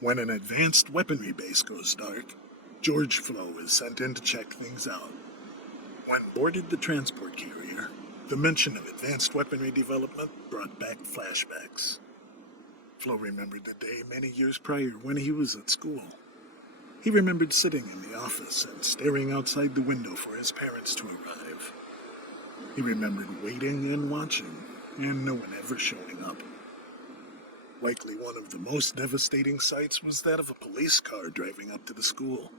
When an advanced weaponry base goes dark, George Flo is sent in to check things out. When boarded the transport carrier, the mention of advanced weaponry development brought back flashbacks. Flo remembered the day many years prior when he was at school. He remembered sitting in the office and staring outside the window for his parents to arrive. He remembered waiting and watching, and no one ever showing up. Likely one of the most devastating sights was that of a police car driving up to the school.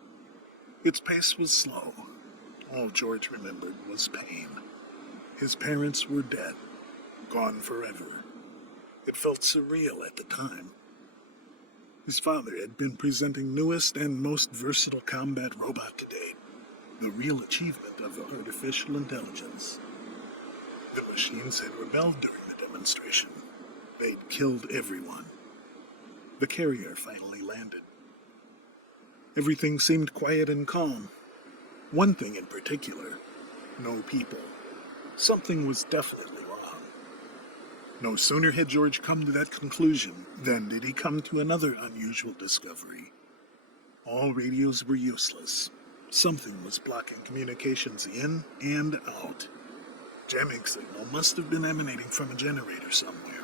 Its pace was slow. All George remembered was pain. His parents were dead, gone forever. It felt surreal at the time. His father had been presenting newest and most versatile combat robot to date, the real achievement of artificial intelligence. The machines had rebelled during the demonstration. They'd killed everyone. The carrier finally landed. Everything seemed quiet and calm. One thing in particular, no people. Something was definitely wrong. No sooner had George come to that conclusion than did he come to another unusual discovery. All radios were useless. Something was blocking communications in and out. Jamming signal must have been emanating from a generator somewhere.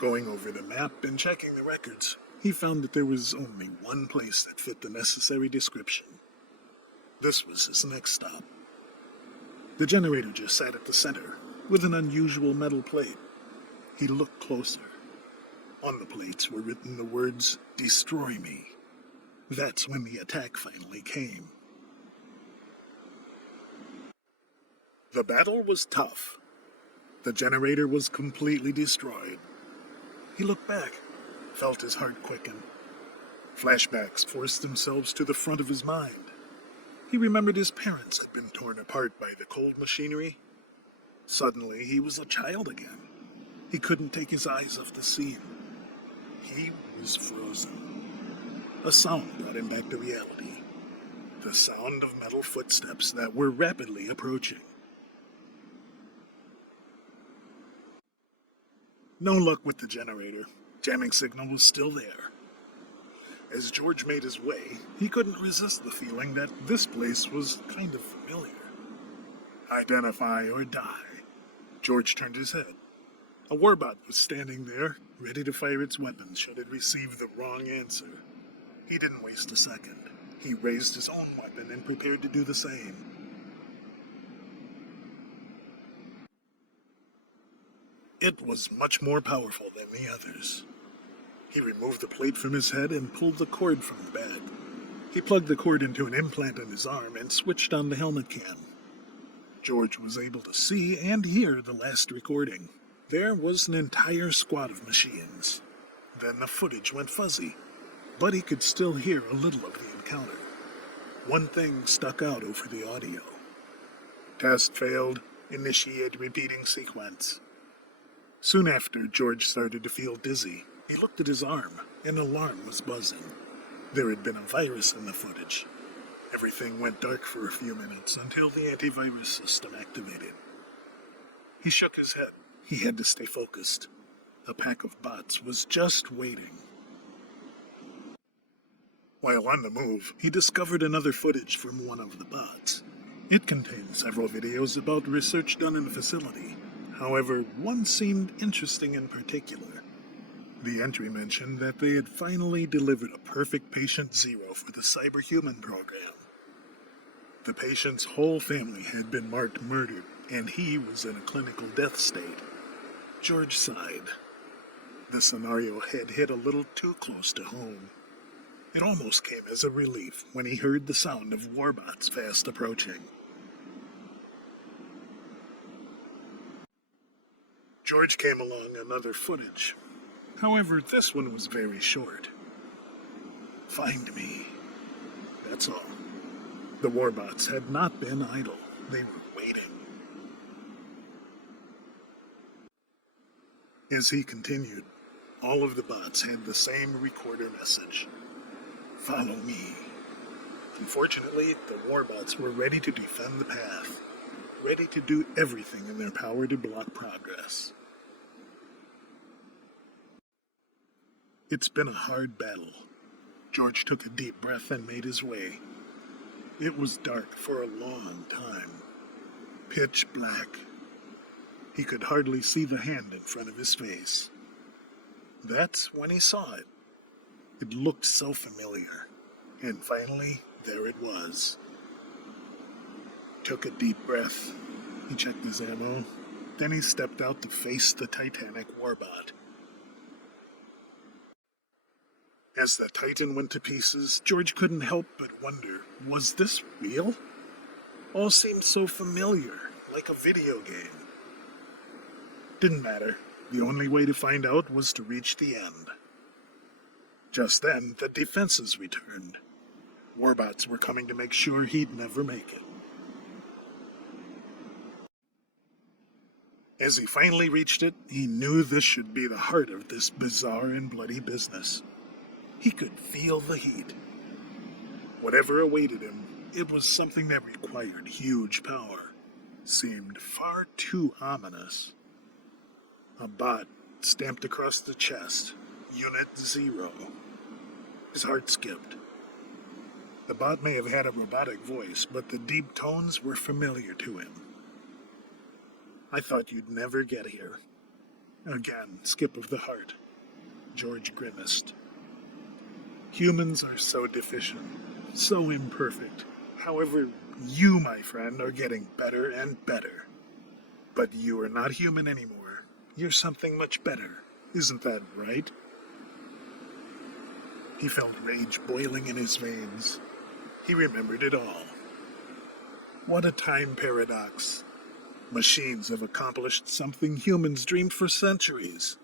Going over the map and checking the records, he found that there was only one place that fit the necessary description. This was his next stop. The generator just sat at the center, with an unusual metal plate. He looked closer. On the plates were written the words, "Destroy me." That's when the attack finally came. The battle was tough. The generator was completely destroyed. He looked back, felt his heart quicken. Flashbacks forced themselves to the front of his mind. He remembered his parents had been torn apart by the cold machinery. Suddenly, he was a child again. He couldn't take his eyes off the scene. He was frozen. A sound brought him back to reality. The sound of metal footsteps that were rapidly approaching. No luck with the generator. Jamming signal was still there. As George made his way, he couldn't resist the feeling that this place was kind of familiar. Identify or die. George turned his head. A warbot was standing there, ready to fire its weapon should it receive the wrong answer. He didn't waste a second. He raised his own weapon and prepared to do the same. It was much more powerful than the others. He removed the plate from his head and pulled the cord from the bag. He plugged the cord into an implant in his arm and switched on the helmet cam. George was able to see and hear the last recording. There was an entire squad of machines. Then the footage went fuzzy, but he could still hear a little of the encounter. One thing stuck out over the audio. Test failed. Initiate repeating sequence. Soon after, George started to feel dizzy. He looked at his arm. An alarm was buzzing. There had been a virus in the footage. Everything went dark for a few minutes until the antivirus system activated. He shook his head. He had to stay focused. A pack of bots was just waiting. While on the move, he discovered another footage from one of the bots. It contained several videos about research done in the facility. However, one seemed interesting in particular. The entry mentioned that they had finally delivered a perfect patient zero for the cyberhuman program. The patient's whole family had been marked murdered, and he was in a clinical death state. George sighed. The scenario had hit a little too close to home. It almost came as a relief when he heard the sound of warbots fast approaching. George came along another footage. However, this one was very short. Find me. That's all. The warbots had not been idle. They were waiting. As he continued, all of the bots had the same recorder message. Follow me. Unfortunately, the warbots were ready to defend the path, ready to do everything in their power to block progress. It's been a hard battle. George took a deep breath and made his way. It was dark for a long time. Pitch black. He could hardly see the hand in front of his face. That's when he saw it. It looked so familiar. And finally, there it was. Took a deep breath. He checked his ammo. Then he stepped out to face the Titanic warbot. As the Titan went to pieces, George couldn't help but wonder, was this real? All seemed so familiar, like a video game. Didn't matter. The only way to find out was to reach the end. Just then, the defenses returned. Warbots were coming to make sure he'd never make it. As he finally reached it, he knew this should be the heart of this bizarre and bloody business. He could feel the heat. Whatever awaited him, it was something that required huge power. Seemed far too ominous. A bot stamped across the chest. Unit 0. His heart skipped. The bot may have had a robotic voice, but the deep tones were familiar to him. I thought you'd never get here. Again, skip of the heart. George grimaced. Humans are so deficient, so imperfect. However, you, my friend, are getting better and better. But you are not human anymore. You're something much better. Isn't that right? He felt rage boiling in his veins. He remembered it all. What a time paradox. Machines have accomplished something humans dreamed for centuries.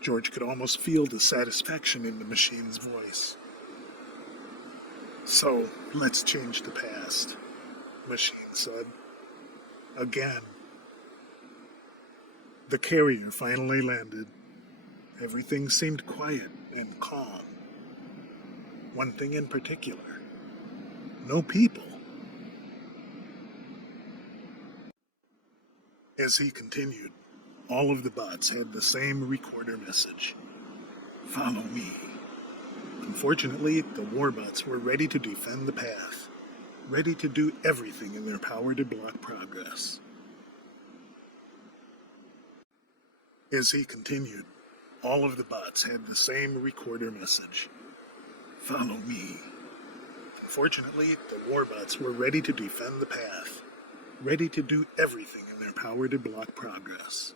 George could almost feel the satisfaction in the machine's voice. So, let's change the past, Machine said. Again. The carrier finally landed. Everything seemed quiet and calm. One thing in particular. No people. As he continued, all of the bots had the same recorder message. Follow me. Unfortunately, the warbots were ready to defend the path, ready to do everything in their power to block progress. As he continued, all of the bots had the same recorder message. Follow me. Unfortunately, the warbots were ready to defend the path, ready to do everything in their power to block progress.